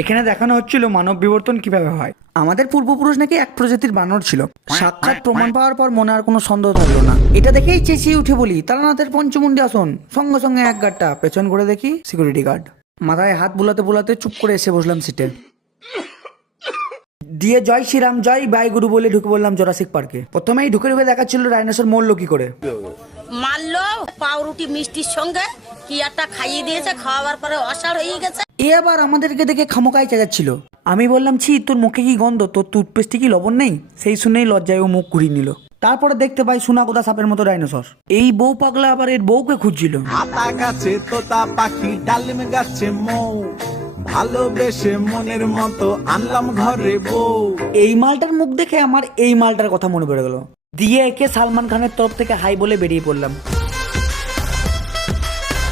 এখানে দেখানো হচ্ছিল মানব বিবর্তন কিভাবে হয়। আমাদের পূর্বপুরুষ নাকি এক প্রজাতির বানর ছিল। সাক্ষাৎ প্রমাণ পাওয়ার পর মনে আর কোনো সন্দেহ থাকলো না। এটা দেখেই চেঁচিয়ে উঠে বলি, তারানাথের পঞ্চমুণ্ডী আসন। সঙ্গে সঙ্গে এক গাড়টা পেছন করে দেখি সিকিউরিটি গার্ড। মাথায় হাত বুলাতে বুলাতে চুপ করে এসে বসলাম সিটে। দিয়ে জয় শ্রীরাম জয় বাই গুরু বলে ঢুকে বললাম জোরাসিক পার্কে। প্রথমেই ঢুকে ঢুকে দেখাচ্ছিল ডাইনোসর মরলো কি করে। মারলো পাউরুটি মিষ্টির সঙ্গে কি একটা খাইয়ে দিয়েছে, খাওয়াবার পরে অসাড় হয়ে গেছে। এ আবার আমাদেরকে দেখে খামোকায় চেঁচাচ্ছিল। আমি বললাম, ছি তোর মুখে কি গন্ধ, তোর টুথপেস্টে কি লবণ নেই? সেই শুনেই লজ্জায় ও মুখ ঘুরিয়ে নিল। তারপরে দেখতে পাই সোনাগোদা সাপের মতো ডাইনোসর। এই বউ পাগলা আবার এর বউকে খুঁজছিল। আতা গাছে তোতা পাখি, ডালিম গাছে মৌ, ভালোবেসে মনের মতো আনলাম ঘরে বউ। এই মালটার মুখ দেখে আমার এই মালটার কথা মনে পড়ে গেল। দিয়ে একে সালমান খানের তরফ থেকে হাই বলে বেরিয়ে পড়লাম।